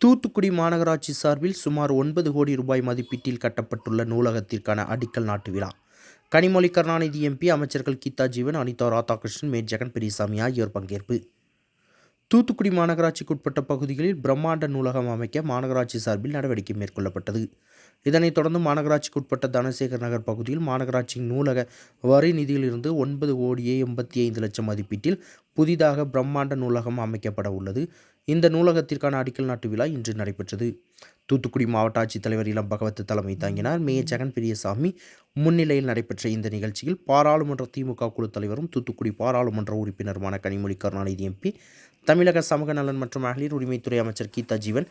தூத்துக்குடி மாநகராட்சி சார்பில் சுமார் 9 கோடி ரூபாய் மதிப்பீட்டில் கட்டப்பட்டுள்ள நூலகத்திற்கான அடிக்கல் நாட்டு விழா. கனிமொழி கருணாநிதி எம்பி, அமைச்சர்கள் கீதா ஜீவன், அனிதா ராதாகிருஷ்ணன், மேஜகன் பெரியசாமி ஆகியோர் பங்கேற்பு. தூத்துக்குடி மாநகராட்சிக்குட்பட்ட பகுதிகளில் பிரம்மாண்ட நூலகம் அமைக்க மாநகராட்சி சார்பில் நடவடிக்கை மேற்கொள்ளப்பட்டது. இதனைத் தொடர்ந்து மாநகராட்சிக்குட்பட்ட தனசேகர் நகர் பகுதியில் மாநகராட்சியின் நூலக வரி நிதியிலிருந்து 9,85,00,000 மதிப்பீட்டில் புதிதாக பிரம்மாண்ட நூலகம் அமைக்கப்பட உள்ளது. இந்த நூலகத்திற்கான அடிக்கல் நாட்டு விழா இன்று நடைபெற்றது. தூத்துக்குடி மாவட்ட ஆட்சித்தலைவர் இளம் பகவத் தலைமை தாங்கினார். மேஜகன் பெரியசாமி முன்னிலையில் நடைபெற்ற இந்த நிகழ்ச்சியில் பாராளுமன்ற திமுக குழு தலைவரும் தூத்துக்குடி பாராளுமன்ற உறுப்பினருமான கனிமொழி கருணாநிதி எம்பி, தமிழக சமூக நலன் மற்றும் மகளிர் உரிமைத்துறை அமைச்சர் கீதா ஜீவன்,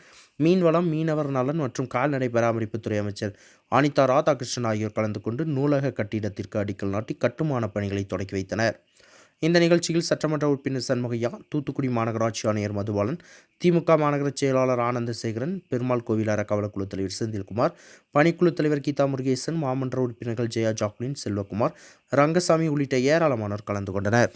மீன்வளம், மீனவர் நலன் மற்றும் கால்நடை பராமரிப்புத்துறை அமைச்சர் அனிதா ராதாகிருஷ்ணன் ஆகியோர் கலந்து கொண்டு நூலக கட்டிடத்திற்கு அடிக்கல் நாட்டி கட்டுமான பணிகளை தொடங்கி வைத்தனர். இந்த நிகழ்ச்சியில் சட்டமன்ற உறுப்பினர் சண்முகையா, தூத்துக்குடி மாநகராட்சி ஆணையர் மதுபாலன், திமுக மாநகர செயலாளர் ஆனந்தசேகரன், பெருமாள் கோவில் அறக்காவலர் தலைவர் செந்தில்குமார், பணிக்குழு தலைவர் கீதா முருகேசன், மாமன்ற உறுப்பினர்கள் ஜெயா ஜாக்லின், செல்வகுமார், ரங்கசாமி உள்ளிட்ட ஏராளமானோர் கலந்து கொண்டனர்.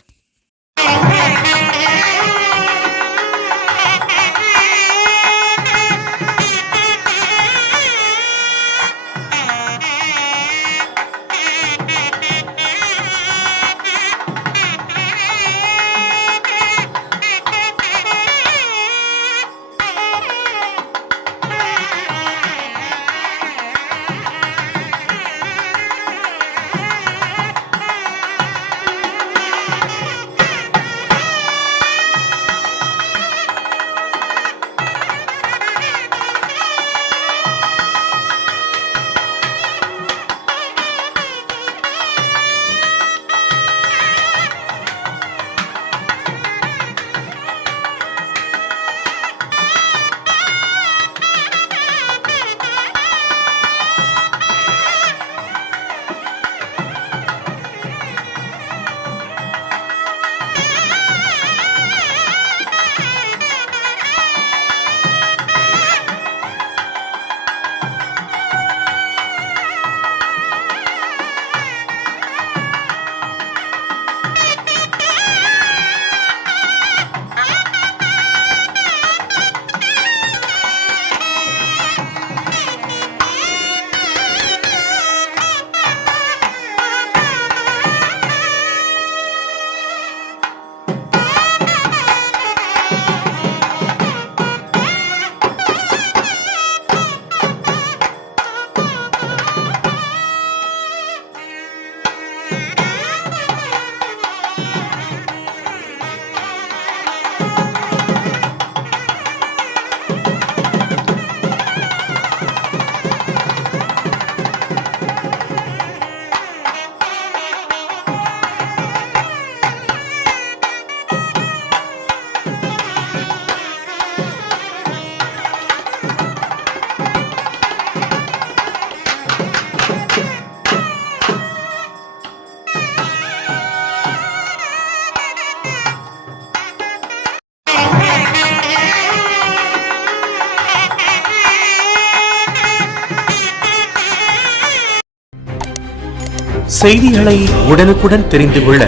செய்திகளை உடனுக்குடன் தெரிந்து கொள்ள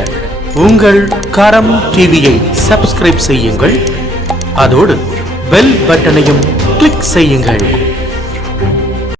உங்கள் கரம் டிவியை சப்ஸ்கிரைப் செய்யுங்கள். அதோடு பெல் பட்டனையும் கிளிக் செய்யுங்கள்.